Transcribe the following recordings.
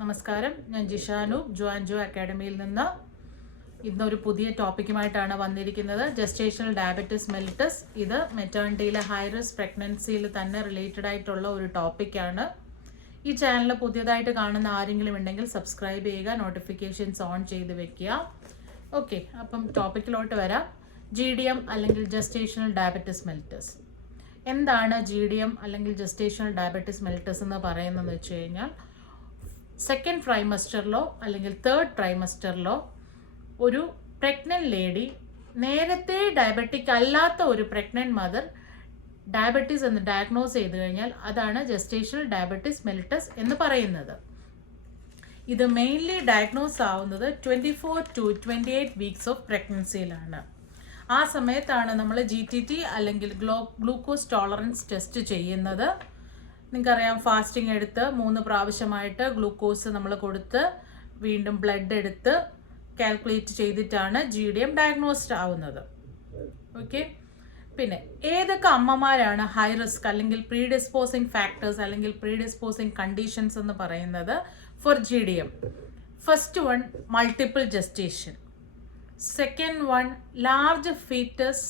നമസ്കാരം, ഞാൻ ജിഷാനു ജോആൻജോ അക്കാഡമിയിൽ നിന്ന് ഇന്നൊരു പുതിയ ടോപ്പിക്കുമായിട്ടാണ് വന്നിരിക്കുന്നത്. Gestational diabetes mellitus. ഇത് മെറ്റേണിറ്റിയിലെ ഹൈ റിസ്ക് പ്രഗ്നൻസിയിൽ തന്നെ റിലേറ്റഡ് ആയിട്ടുള്ള ഒരു ടോപ്പിക്കാണ്. ഈ ചാനൽ പുതിയതായിട്ട് കാണുന്ന ആരെങ്കിലും ഉണ്ടെങ്കിൽ സബ്സ്ക്രൈബ് ചെയ്യുക, നോട്ടിഫിക്കേഷൻസ് ഓൺ ചെയ്ത് വെക്കുക. ഓക്കെ, അപ്പം ടോപ്പിക്കിലോട്ട് വരാം. GDM അല്ലെങ്കിൽ ജസ്റ്റേഷണൽ ഡയബറ്റിസ് മെലിറ്റസ്. എന്താണ് GDM അല്ലെങ്കിൽ ജസ്റ്റേഷണൽ ഡയബറ്റിസ് മെലിറ്റസ് എന്ന് പറയുന്നതെന്ന് വെച്ച് കഴിഞ്ഞാൽ, സെക്കൻഡ് ട്രൈമസ്റ്ററിലോ അല്ലെങ്കിൽ തേർഡ് ട്രൈമസ്റ്ററിലോ ഒരു പ്രഗ്നൻറ്റ് ലേഡി, നേരത്തെ ഡയബറ്റിക് അല്ലാത്ത ഒരു പ്രഗ്നൻറ്റ് മദർ ഡയബറ്റീസ് എന്ന് ഡയഗ്നോസ് ചെയ്ത് കഴിഞ്ഞാൽ അതാണ് ജസ്റ്റേഷണൽ ഡയബറ്റിസ് മെലിറ്റസ് എന്ന് പറയുന്നത്. ഇത് മെയിൻലി ഡയഗ്നോസ് ആവുന്നത് 24 to 28 വീക്സ് ഓഫ് പ്രഗ്നൻസിയിലാണ്. ആ സമയത്താണ് നമ്മൾ GTT അല്ലെങ്കിൽ ഗ്ലൂക്കോസ് ടോളറൻസ് ടെസ്റ്റ് ചെയ്യുന്നത്. നിങ്ങൾക്കറിയാം, ഫാസ്റ്റിംഗ് എടുത്ത് 3 പ്രാവശ്യമായിട്ട് ഗ്ലൂക്കോസ് നമ്മൾ കൊടുത്ത് വീണ്ടും ബ്ലഡ് എടുത്ത് കാൽക്കുലേറ്റ് ചെയ്തിട്ടാണ് GDM ഡയഗ്നോസ്ഡ് ആവുന്നത്. ഓക്കെ, പിന്നെ ഏതൊക്കെ അമ്മമാരാണ് ഹൈ റിസ്ക് അല്ലെങ്കിൽ പ്രീഡിസ്പോസിങ് ഫാക്ടേഴ്സ് അല്ലെങ്കിൽ പ്രീഡിസ്പോസിങ് കണ്ടീഷൻസ് എന്ന് പറയുന്നത് for GDM? First one, multiple gestation. Second one, large foetus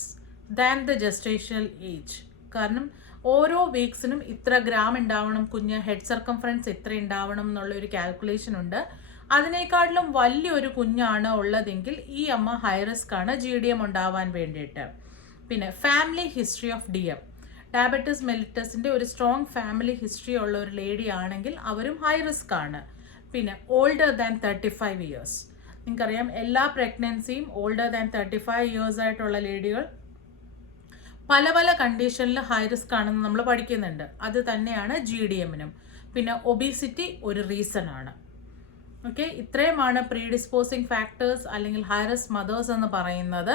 than the gestational age. കാരണം ഓരോ വീക്സിനും ഇത്ര ഗ്രാം ഉണ്ടാവണം, കുഞ്ഞ് ഹെഡ് സർക്കംഫറൻസ് ഇത്ര ഉണ്ടാവണം എന്നുള്ളൊരു കാൽക്കുലേഷൻ ഉണ്ട്. അതിനേക്കാട്ടിലും വലിയൊരു കുഞ്ഞാണ് ഉള്ളതെങ്കിൽ ഈ അമ്മ ഹൈ റിസ്ക് ആണ് GDM ഉണ്ടാവാൻ വേണ്ടിയിട്ട്. പിന്നെ family history of DM. Diabetes മെലിറ്റസിൻ്റെ ഒരു സ്ട്രോങ് ഫാമിലി ഹിസ്റ്ററി ഉള്ള ഒരു ലേഡി ആണെങ്കിൽ അവരും ഹൈ റിസ്ക് ആണ്. പിന്നെ ഓൾഡർ ദാൻ 35 ഇയേഴ്സ്. നിങ്ങൾക്കറിയാം, എല്ലാ പ്രഗ്നൻസിയും ഓൾഡർ ദാൻ 35 ഇയേഴ്സ് ആയിട്ടുള്ള ലേഡികൾ പല പല കണ്ടീഷനിൽ ഹൈ റിസ്ക് ആണെന്ന് നമ്മൾ പഠിക്കുന്നുണ്ട്. അത് തന്നെയാണ് GDM-നും. പിന്നെ ഒബീസിറ്റി ഒരു റീസൺ ആണ്. ഓക്കെ, ഇത്രയുമാണ് പ്രീഡിസ്പോസിങ് ഫാക്ടേഴ്സ് അല്ലെങ്കിൽ ഹൈ റിസ്ക് മദേഴ്സ് എന്ന് പറയുന്നത്.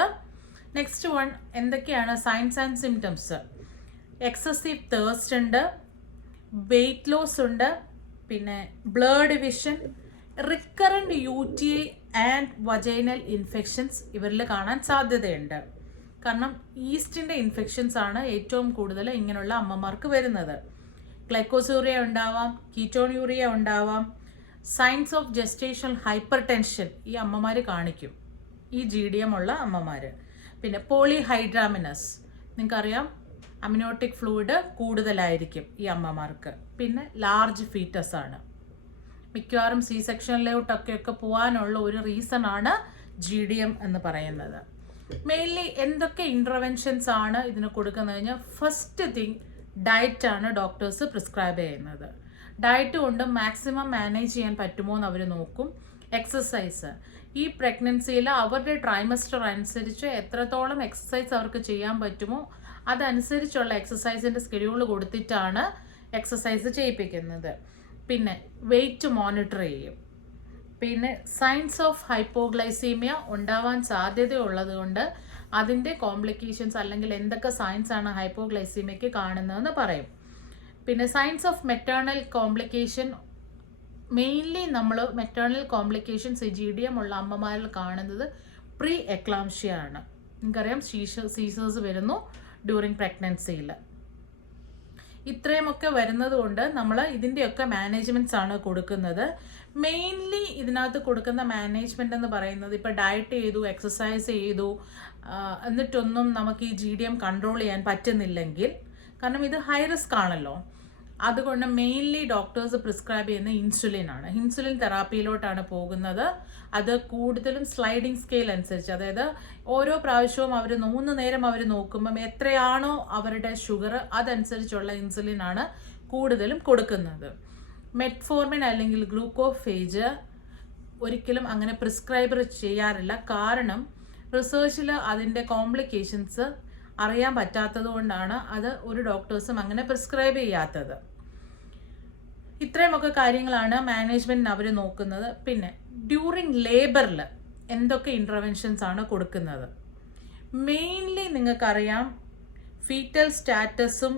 നെക്സ്റ്റ് വൺ, എന്തൊക്കെയാണ് signs and symptoms? Excessive thirst ഉണ്ട്, വെയ്റ്റ് ലോസ് ഉണ്ട്, പിന്നെ blood vision, recurrent UTI and vaginal infections ഇവരിൽ കാണാൻ സാധ്യതയുണ്ട്. കാരണം ഈസ്റ്റിൻ്റെ ഇൻഫെക്ഷൻസ് ആണ് ഏറ്റവും കൂടുതൽ ഇങ്ങനെയുള്ള അമ്മമാർക്ക് വരുന്നത്. ഗ്ലൈക്കോസൂറിയ ഉണ്ടാവാം, കീറ്റോൺയൂറിയ ഉണ്ടാവാം. Signs of gestational hypertension ഈ അമ്മമാർ കാണിക്കും, ഈ GDM ഉള്ള അമ്മമാർ. പിന്നെ പോളിഹൈഡ്രാമിനസ്, നിങ്ങൾക്കറിയാം, അമിനോട്ടിക് ഫ്ലൂയിഡ് കൂടുതലായിരിക്കും ഈ അമ്മമാർക്ക്. പിന്നെ ലാർജ് ഫീറ്റസ് ആണ്. മിക്കവാറും സെക്ഷനിലോട്ടൊക്കെ പോകാനുള്ള ഒരു റീസൺ ആണ് GDM എന്ന് പറയുന്നത്. മെയിൻലി എന്തൊക്കെ ഇൻ്റർവെൻഷൻസ് ആണ് ഇതിന് കൊടുക്കുന്നത് കഴിഞ്ഞാൽ, ഫസ്റ്റ് തിങ് ഡയറ്റാണ് ഡോക്ടേഴ്സ് പ്രിസ്ക്രൈബ് ചെയ്യുന്നത്. ഡയറ്റ് കൊണ്ട് മാക്സിമം മാനേജ് ചെയ്യാൻ പറ്റുമോ എന്ന് അവർ നോക്കും. എക്സസൈസ്, ഈ പ്രഗ്നൻസിയിൽ അവരുടെ ട്രൈമസ്റ്റർ അനുസരിച്ച് എത്രത്തോളം എക്സസൈസ് അവർക്ക് ചെയ്യാൻ പറ്റുമോ അതനുസരിച്ചുള്ള എക്സസൈസിൻ്റെ സ്കെഡ്യൂൾ കൊടുത്തിട്ടാണ് എക്സസൈസ് ചെയ്യിപ്പിക്കുന്നത്. പിന്നെ വെയിറ്റ് മോണിറ്റർ ചെയ്യും. പിന്നെ സൈൻസ് ഓഫ് ഹൈപ്പോഗ്ലൈസീമിയ ഉണ്ടാവാൻ സാധ്യതയുള്ളത് കൊണ്ട് അതിൻ്റെ കോംപ്ലിക്കേഷൻസ് അല്ലെങ്കിൽ എന്തൊക്കെ സൈൻസ് ആണ് ഹൈപ്പോഗ്ലൈസീമിയയ്ക്ക് കാണുന്നതെന്ന് പറയും. പിന്നെ signs of maternal complication, mainly നമ്മൾ മെറ്റേണൽ കോംപ്ലിക്കേഷൻസ് GDM ഉള്ള അമ്മമാരിൽ കാണുന്നത് പ്രീ എക്ലാംഷ്യ ആണ്. നിങ്ങൾക്കറിയാം, സീസേഴ്സ് വരുന്നു ഡ്യൂറിങ് പ്രഗ്നൻസിയിൽ. ഇത്രയുമൊക്കെ വരുന്നത് കൊണ്ട് നമ്മൾ ഇതിൻ്റെയൊക്കെ മാനേജ്മെൻറ്റ്സ് ആണ് കൊടുക്കുന്നത്. മെയിൻലി ഇതിനകത്ത് കൊടുക്കുന്ന മാനേജ്മെൻറ്റ് എന്ന് പറയുന്നത്, ഇപ്പോൾ ഡയറ്റ് ചെയ്തു, എക്സസൈസ് ചെയ്തു, എന്നിട്ടൊന്നും നമുക്ക് ഈ GDM കൺട്രോൾ ചെയ്യാൻ പറ്റുന്നില്ലെങ്കിൽ, കാരണം ഇത് ഹൈ റിസ്ക് ആണല്ലോ, അതുകൊണ്ട് മെയിൻലി ഡോക്ടേഴ്സ് പ്രിസ്ക്രൈബ് ചെയ്യുന്ന ഇൻസുലിൻ ആണ്. ഇൻസുലിൻ തെറാപ്പിയിലോട്ടാണ് പോകുന്നത്. അത് കൂടുതലും സ്ലൈഡിങ് സ്കെയിൽ അനുസരിച്ച്, അതായത് ഓരോ പ്രാവശ്യവും അവർ 3 നേരം അവർ നോക്കുമ്പം എത്രയാണോ അവരുടെ ഷുഗർ അതനുസരിച്ചുള്ള ഇൻസുലിൻ ആണ് കൂടുതലും കൊടുക്കുന്നത്. മെറ്റ്ഫോർമിൻ അല്ലെങ്കിൽ ഗ്ലൂക്കോഫേജ് ഒരിക്കലും അങ്ങനെ പ്രിസ്ക്രൈബ് ചെയ്യാറില്ല. കാരണം റിസർച്ചിൽ അതിൻ്റെ കോംപ്ലിക്കേഷൻസ് അറിയാൻ പറ്റാത്തത് കൊണ്ടാണ് അത് ഒരു ഡോക്ടേഴ്സും അങ്ങനെ പ്രിസ്ക്രൈബ് ചെയ്യാത്തത്. ഇത്രയുമൊക്കെ കാര്യങ്ങളാണ് മാനേജ്മെൻറ്റിന് അവർ നോക്കുന്നത്. പിന്നെ ഡ്യൂറിങ് ലേബറിൽ എന്തൊക്കെ ഇൻ്റർവെൻഷൻസ് ആണ് കൊടുക്കുന്നത്? മെയിൻലി നിങ്ങൾക്കറിയാം, ഫീറ്റൽ സ്റ്റാറ്റസും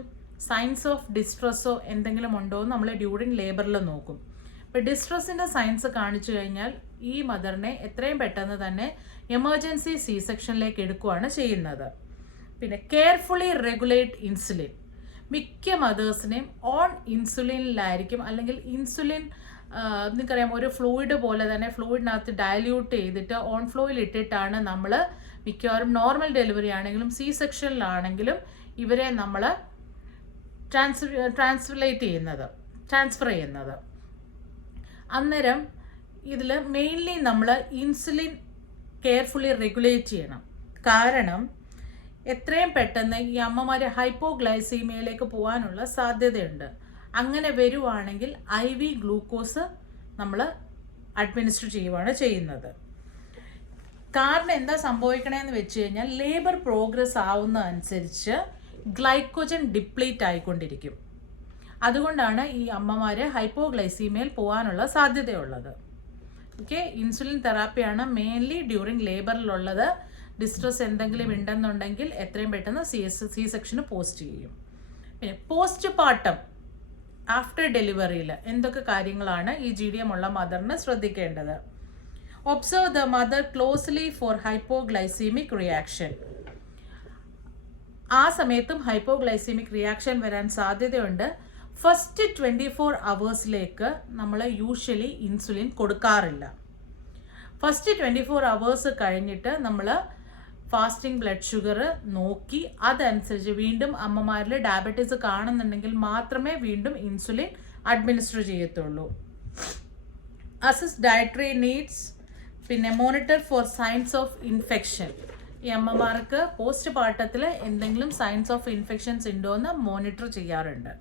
സൈൻസ് ഓഫ് ഡിസ്ട്രസ്സോ എന്തെങ്കിലും ഉണ്ടോ എന്ന് നമ്മൾ ഡ്യൂറിങ് ലേബറിൽ നോക്കും. ഇപ്പോൾ ഡിസ്ട്രസ്സിൻ്റെ സൈൻസ് കാണിച്ചു കഴിഞ്ഞാൽ ഈ മദറിനെ എത്രയും പെട്ടെന്ന് തന്നെ എമർജൻസി സെക്ഷനിലേക്ക് എടുക്കുകയാണ് ചെയ്യുന്നത്. പിന്നെ കെയർഫുള്ളി റെഗുലേറ്റ് ഇൻസുലിൻ. മിക്ക മദേഴ്സിനെയും ഓൺ ഇൻസുലിനിലായിരിക്കും, അല്ലെങ്കിൽ ഇൻസുലിൻ നിങ്ങൾക്കറിയാം ഒരു ഫ്ലൂയിഡ് പോലെ തന്നെ ഫ്ലൂയിഡിനകത്ത് ഡയല്യൂട്ട് ചെയ്തിട്ട് ഓൺ ഫ്ലോയിൽ ഇട്ടിട്ടാണ് നമ്മൾ മിക്കവാറും നോർമൽ ഡെലിവറി ആണെങ്കിലും സി സെക്ഷനിലാണെങ്കിലും ഇവരെ നമ്മൾ ട്രാൻസ്ഫർ ചെയ്യുന്നത്. അന്നേരം ഇതിൽ മെയിൻലി നമ്മൾ ഇൻസുലിൻ കെയർഫുള്ളി റെഗുലേറ്റ് ചെയ്യണം. കാരണം എത്രയും പെട്ടെന്ന് ഈ അമ്മമാർ ഹൈപ്പോഗ്ലൈസീമിയയിലേക്ക് പോകാനുള്ള സാധ്യതയുണ്ട്. അങ്ങനെ വരുവാണെങ്കിൽ IV ഗ്ലൂക്കോസ് നമ്മൾ അഡ്മിനിസ്റ്റർ ചെയ്യുകയാണ് ചെയ്യുന്നത്. കാരണം എന്താ സംഭവിക്കണമെന്ന് വെച്ച് കഴിഞ്ഞാൽ ലേബർ പ്രോഗ്രസ് ആവുന്നതനുസരിച്ച് ഗ്ലൈക്കോജൻ ഡിപ്ലീറ്റ് ആയിക്കൊണ്ടിരിക്കും. അതുകൊണ്ടാണ് ഈ അമ്മമാർ ഹൈപ്പോഗ്ലൈസീമിയയിൽ പോകാനുള്ള സാധ്യതയുള്ളത്. ഓക്കെ, ഇൻസുലിൻ തെറാപ്പിയാണ് മെയിൻലി ഡ്യൂറിങ് ലേബറിലുള്ളത്. ഡിസ്ട്രസ് എന്തെങ്കിലും ഉണ്ടെന്നുണ്ടെങ്കിൽ എത്രയും പെട്ടെന്ന് സി സെക്ഷന് പോസ്റ്റ് ചെയ്യും. പിന്നെ പോസ്റ്റ് പാർട്ടം ആഫ്റ്റർ ഡെലിവറിയിൽ എന്തൊക്കെ കാര്യങ്ങളാണ് ഈ GDM ഉള്ള മദറിന് ശ്രദ്ധിക്കേണ്ടത്? Observe the mother closely for hypoglycaemic reaction. ആ സമയത്തും ഹൈപ്പോഗ്ലൈസീമിക് റിയാക്ഷൻ വരാൻ സാധ്യതയുണ്ട്. ഫസ്റ്റ് 24 hours നമ്മൾ യൂഷ്വലി ഇൻസുലിൻ കൊടുക്കാറില്ല. ഫസ്റ്റ് 24 hours കഴിഞ്ഞിട്ട് നമ്മൾ ഫാസ്റ്റിംഗ് ബ്ലഡ് ഷുഗർ നോക്കി അതനുസരിച്ച് വീണ്ടും അമ്മമാരിൽ ഡയബറ്റീസ് കാണുന്നുണ്ടെങ്കിൽ മാത്രമേ വീണ്ടും ഇൻസുലിൻ അഡ്മിനിസ്റ്റർ ചെയ്യത്തുള്ളൂ. Assess dietary needs. പിന്നെ monitor for signs of infection. ഈ അമ്മമാർക്ക് പോസ്റ്റ് പാർട്ടത്തിൽ എന്തെങ്കിലും സൈൻസ് ഓഫ് ഇൻഫെക്ഷൻസ് ഉണ്ടോ എന്ന് മോണിറ്റർ ചെയ്യാറുണ്ട്.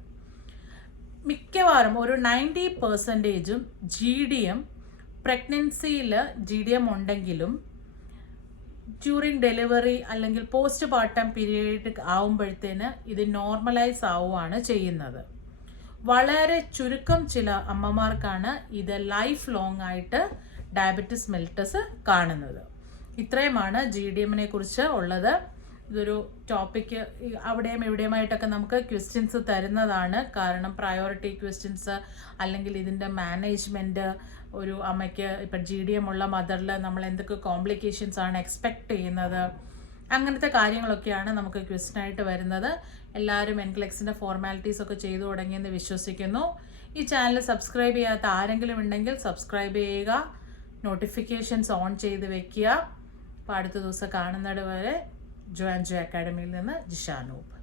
മിക്കവാറും ഒരു 90% GDM പ്രഗ്നൻസിയിൽ GDM ഉണ്ടെങ്കിലും ഡ്യൂറിങ് ഡെലിവറി അല്ലെങ്കിൽ പോസ്റ്റ് പാർട്ടം പീരീഡ് ആവുമ്പോഴത്തേന് ഇത് നോർമലൈസ് ആവുകയാണ് ചെയ്യുന്നത്. വളരെ ചുരുക്കം ചില അമ്മമാർക്കാണ് ഇത് ലൈഫ് ലോങ് ആയിട്ട് ഡയബറ്റിസ് മെലിറ്റസ് കാണുന്നത്. ഇത്രയുമാണ് GDMനെ കുറിച്ച് ഉള്ളത്. ഇതൊരു ടോപ്പിക്ക് അവിടെയും ഇവിടെയുമായിട്ടൊക്കെ നമുക്ക് ക്വസ്റ്റ്യൻസ് തരുന്നതാണ്. കാരണം പ്രയോറിറ്റി ക്വസ്റ്റ്യൻസ് അല്ലെങ്കിൽ ഇതിൻ്റെ മാനേജ്മെൻറ്റ്, ഒരു അമ്മയ്ക്ക് ഇപ്പം GDM ഉള്ള മദറിൽ നമ്മൾ എന്തൊക്കെ കോംപ്ലിക്കേഷൻസ് ആണ് എക്സ്പെക്റ്റ് ചെയ്യുന്നത്, അങ്ങനത്തെ കാര്യങ്ങളൊക്കെയാണ് നമുക്ക് ക്വസ്റ്റ്യനായിട്ട് വരുന്നത്. എല്ലാവരും എൻക്ലെക്സിൻ്റെ ഫോർമാലിറ്റീസ് ഒക്കെ ചെയ്തു തുടങ്ങിയെന്ന് വിശ്വസിക്കുന്നു. ഈ ചാനൽ സബ്സ്ക്രൈബ് ചെയ്യാത്ത ആരെങ്കിലും ഉണ്ടെങ്കിൽ സബ്സ്ക്രൈബ് ചെയ്യുക, നോട്ടിഫിക്കേഷൻസ് ഓൺ ചെയ്ത് വെക്കുക. അപ്പോൾ അടുത്ത ദിവസം കാണുന്നത് വരെ ജോ ആൻഡ് ജോ അക്കാഡമിയിൽ നിന്ന് ജിഷാനൂപ്.